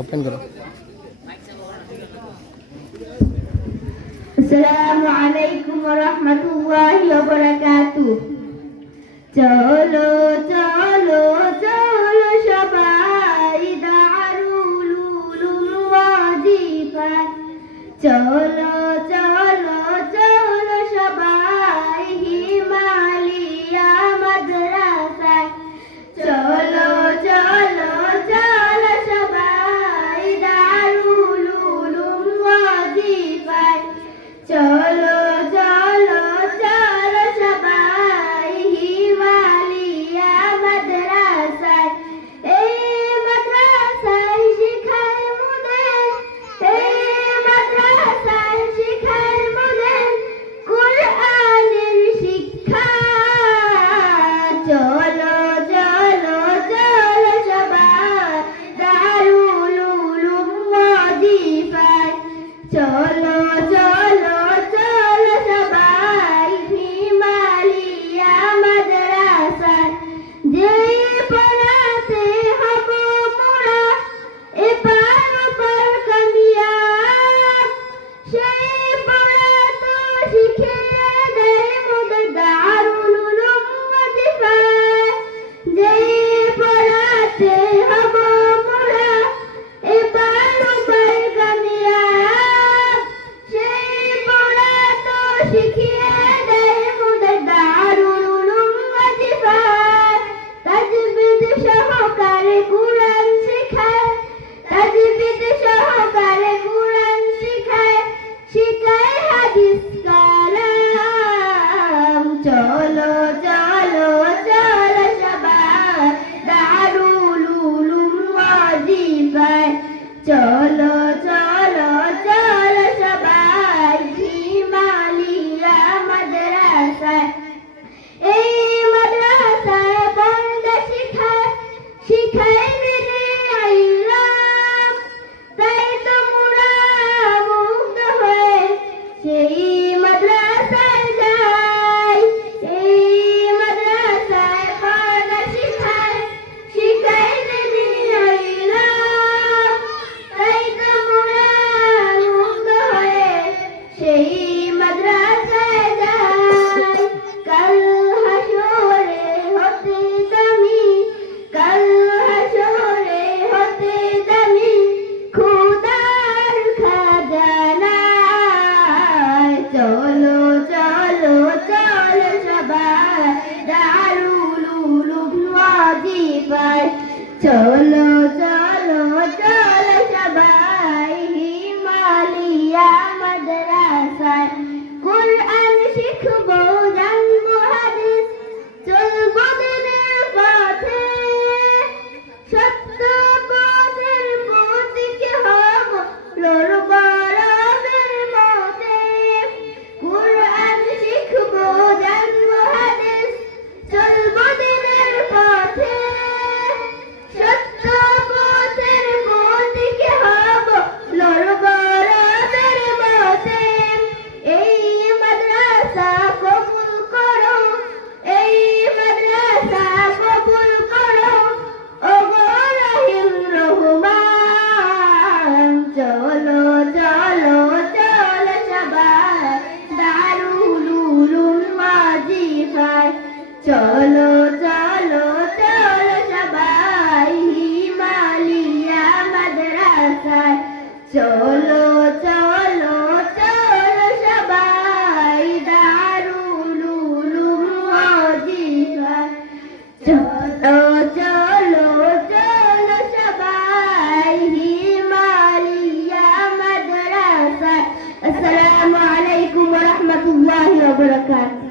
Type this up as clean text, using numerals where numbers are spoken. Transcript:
Open করো। আসসালামু আলাইকুম ওয়া রাহমাতুল্লাহি ওয়া বারাকাতুহু। চলো চলো চলো সবাই দারুল উলুম ওয়াজিফায়। চলো চলো চলো সবাই হিমালয়া মাদ্রাসায়। চলো চলো চলো সবাই দারুল উলুম ওয়াজিফায়। চলো চলো চলো সবাই হিমালয়া মাদ্রাসায়। এই মাদ্রাসায় শিখায় মোদের, এই মাদ্রাসায় শিখায় মোদের কুরআনের শিক্ষা। চলো চলো চলো সবাই দারুল উলুম ওয়াজিফায়। চলো চলো চলো সবাই হিমালয়া মাদ্রাসায়। যেই পড়াতে হব মোরা এপার ওপার কামিয়াব, সেই পড়া তো শিখিয়ে দেয় মোদের দারুল উলুম ওয়াজিফায়। যেই পড়াতে হব মোরা এপার ওপার কামিয়াব, সেই পড়া তো শিখিয়ে দেয় মোদের দারুল উলুম ওয়াজিফায়। তাজবিদ সহকারে কুরআন শেখায়, তাজবিদ সহকারে কুরআন শেখায়, শিখায় হাদিস কালাম। চলো চলো চলো সবাই দারুল উলুম ওয়াজিফায়। চলো চলো চলো সবাই হিমালয়া মাদ্রাসায়। এই মাদ্রাসায় পড়তে শিখায়, শিখায় দিনে ইলম। তাই তো মোরা মুগ্ধ হয়ে সেই মাদ্রাসায় যাই। এই মাদ্রাসায় পড়তে শিখায়, শিখায় দিনে ইলম। তাই তো মোরা মুগ্ধ হয়ে সেই মাদ্রাসায় যাই। কাল হাসরে হতে দামি, কাল হাসরে হতে দামি খোদার খাজানায়। চলো চলো চলো সবাই দারুল উলুম ওয়াজিফায়। চলো চলো চলো সবাই হিমালয়া মাদ্রাসায়। কুরআন শিখবো, জানবো হাদিস, চলবো দিনের পথে। সত্য পথের প্রতীকে হব লড়ব রবের মতে। কুরআন শিখবো, জানবো হাদিস, চলবো দিনের পথে। সত্য পথের প্রতীকে হব লড়ব রবের মতে। এই মাদ্রাসা কবুল করো, এই মাদ্রাসা কবুল করো ওগো রহিম রহমান। চলো চলো চলো সবাই দারুল উলুম ওয়াজিফায়। চলো চলো চলো সবাই হিমালয়া মাদ্রাসায়। চলো চলো চলো সবাই দারুল উলুম ওয়াজিফায়। চলো চলো চলো সবাই হিমালয়া মাদ্রাসায়। আসসালামু আলাইকুম ওয়া রাহমাতুল্লাহি ওয়া বারাকাতুহু।